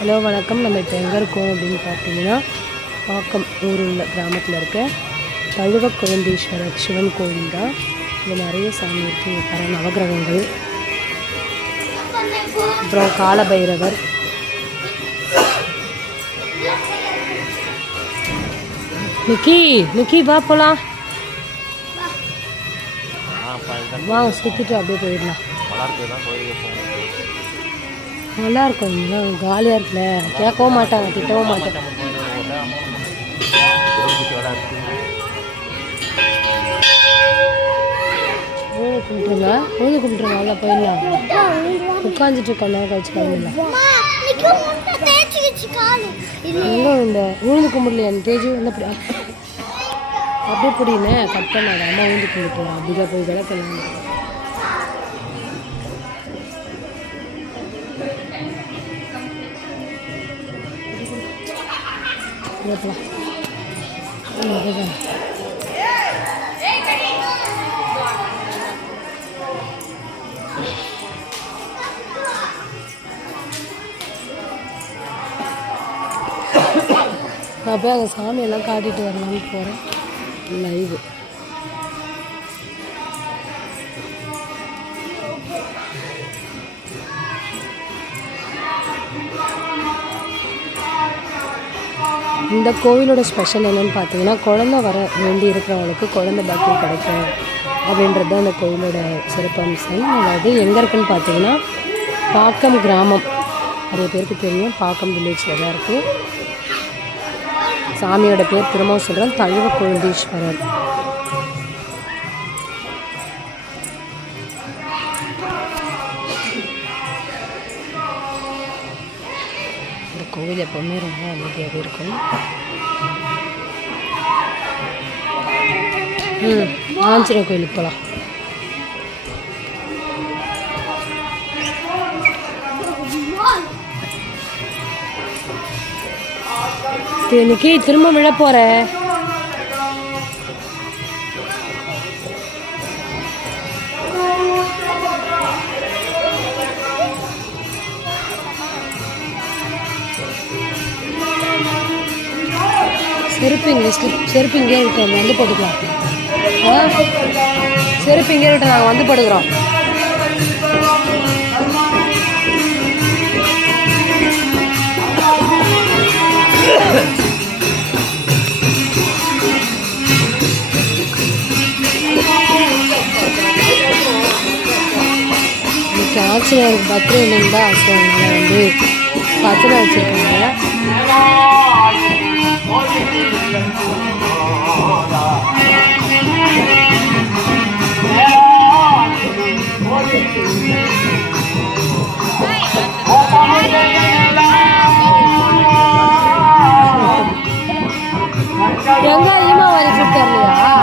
Hello வணக்கம். நம்ம இப்போ எங்கே இருக்கோம் அப்படின்னு பார்த்தீங்கன்னா, பாக்கம் ஊருள்ள கிராமத்தில் இருக்க தழுவக்குழந்தீஸ்வரர் சிவன் கோவில் தான். இங்கே நிறைய சாமி இருக்குது. பல நவகிரகங்கள், அப்புறம் காலபைரவர், நிக்கி வா போகலாம். வாங்க சுற்றிட்டு அப்படியே போயிடலாம். நல்லா இருக்கும். இன்னும் காலியாக இருக்குல்ல, கேட்கவும் மாட்டாங்க, திட்டவும் மாட்டாங்க. கும்பிட்டுருங்க, ஊது கும்பிட்டுருங்க, அவ்வளோ போயிடலாம். உட்காந்துட்டு இருக்கோம், நேரம் கழிச்சு கிளம்பிடலாம். எங்கே இந்த ஊந்து கும்பிடலையா தேஜு? என்ன அப்படியே பிடினே கட் பண்ணாத. அம்மா ஊந்து கும்பிட்டுலாம் அப்படிதான் போய் விளக்கலாம். நான் போய் அங்கே சாமியெல்லாம் காட்டிட்டு வரலான்னு போகிறேன். லைவு இந்த கோவிலோட ஸ்பெஷல் என்னென்னு பார்த்தீங்கன்னா, குழந்தை வர வேண்டி இருக்கிறவங்களுக்கு குழந்தை பாக்கியம் கிடைக்கும் அப்படின்றது தான் இந்த கோவிலோட சிறப்பம்சம். அதாவது எங்கே இருக்குதுன்னு பார்த்தீங்கன்னா, பாக்கம் கிராமம், நிறைய பேருக்கு தெரியும், பாக்கம் வில்லேஜில் தான் இருக்குது. சாமியோட பேர் திரும்பவும் சொல்கிறேன், தழுவக்குழந்தீஸ்வரர். இந்த கோவில் எப்போவுமே ரொம்ப அமைதியாகவே இருக்கும். ஆஞ்சநேயர் கோயிலுக்கு போகலாம். இன்னைக்கு திரும்ப விழ போற. செருப்பு இங்கே இருக்கோம், வந்து போட்டுக்கலாம். செருப்பு இங்கே இருக்கட்டும், நாங்கள் வந்து போட்டுக்கிறோம். இன்னைக்கு ஆஞ்சநேயருக்கு பர்த்டே இல்லைங்களா, ஸோ அதனால் வந்து பத்திரம் வச்சுருக்காங்க.